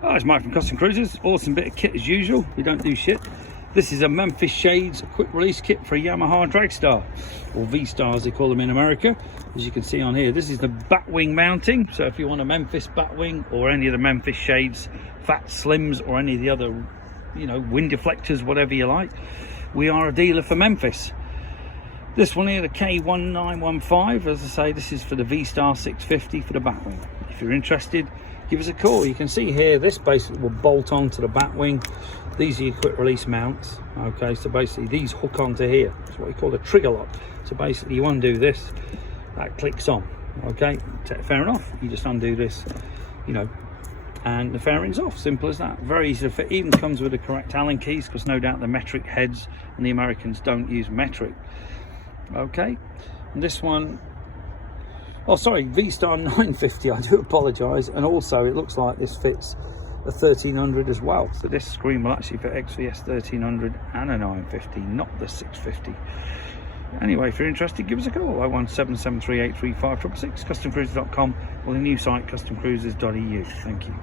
Oh, it's Mike from Custom Cruisers. Awesome bit of kit as usual. We don't do shit. This is a Memphis Shades quick release kit for a Yamaha Dragstar, or V-Star as they call them in America. As you can see on here, this is the batwing mounting. So if you want a Memphis batwing or any of the Memphis Shades Fat Slims or any of the other, you know, wind deflectors, whatever you like, we are a dealer for Memphis. This one here, the K1915, as I say, this is for the V-Star 650 for the batwing. If you're interested, give us a call. You can see here, this basically will bolt onto the batwing. These are your quick release mounts. Okay, so basically these hook onto here. It's what we call a trigger lock. So basically you undo this, that clicks on. Okay, take the fairing off, you just undo this, you know, and the fairing's off. Simple as that. Very easy to fit. Even comes with the correct Allen keys, because no doubt the metric heads and the Americans don't use metric. Okay, and this one, oh sorry, V-Star 950, I do apologise. And also it looks like this fits a 1300 as well, so this screen will actually fit XVS 1300 and a 950, not the 650. Anyway, if you're interested, give us a call, 01773835666, customcruisers.com, or the new site customcruisers.eu. Thank you.